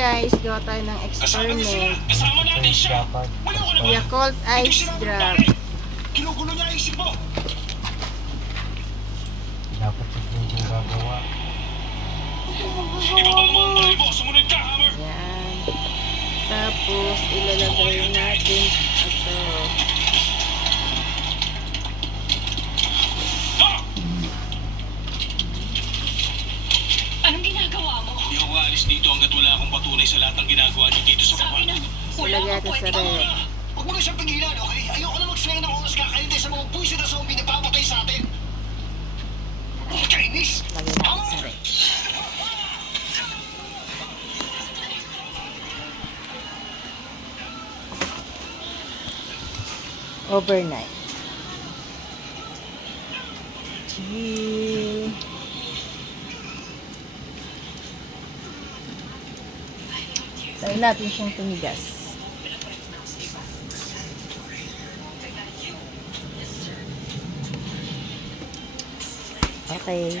guys, gawa tayo ng experiment. Kasama natin siya. Wala ko naman. Yakult Ice Drop. Kinugulo niya isip mo. Dapat siguro yung gagawa. Ibaba mo ang bali mo. Sumunod ka, Hammer. Yan. Tapos, ilalagay natin ito. Ha! Anong ginagawa mo? Hindi ako aalis dito hanggat wala akong patunay sa lahat ng ginagawa niyo dito sa Sabi baba. na, wala Ilagay akong natin sa pwede. red. Huwag mo na siyang pigilan, okay? Ayoko na mag-spend ng oras kakaintay sa mga puwisit na zombie na papatay sa atin. Kainis! Lagay natin sa red. Overnight. Chill. Tayo natin siyang tumigas. Okay.